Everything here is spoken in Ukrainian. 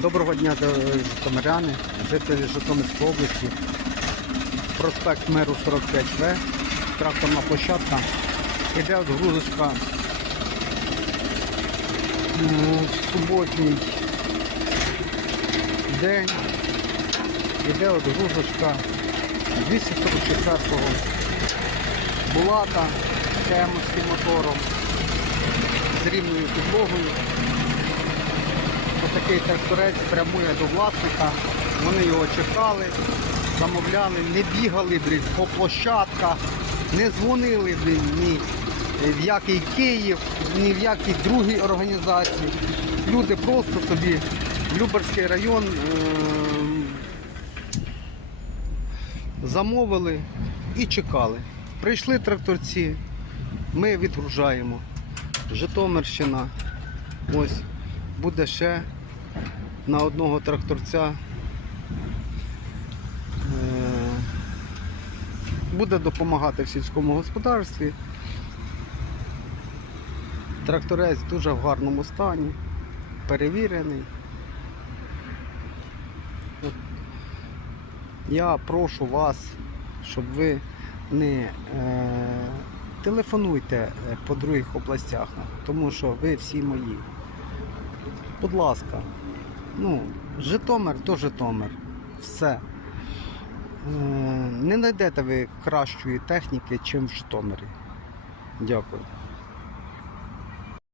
Доброго дня, житомиряни, жителі Житомирської області. Проспект Миру 45В, тракторна площадка. Іде відгрузочка м, в суботній день. Іде відгрузочка 244-го Булата кемовським мотором з рівною підлогою. Отакий тракторець прямує до власника. Вони його чекали, замовляли, не бігали блін, по площадках, не дзвонили блін, ні в який Київ, ні в якій другій організації. Люди просто собі Люберський район ем, замовили і чекали. Прийшли тракторці, ми відгружаємо. Житомирщина. Ось буде ще на одного тракторця. Е, Буде допомагати в сільському господарстві. Тракторець дуже в гарному стані, перевірений. Я прошу вас, щоб ви не е, телефонуйте е, по других областях, тому що ви всі мої. Будь ласка, ну, Житомир то Житомир. Все. Е, Не знайдете ви кращої техніки, чим в Житомирі. Дякую.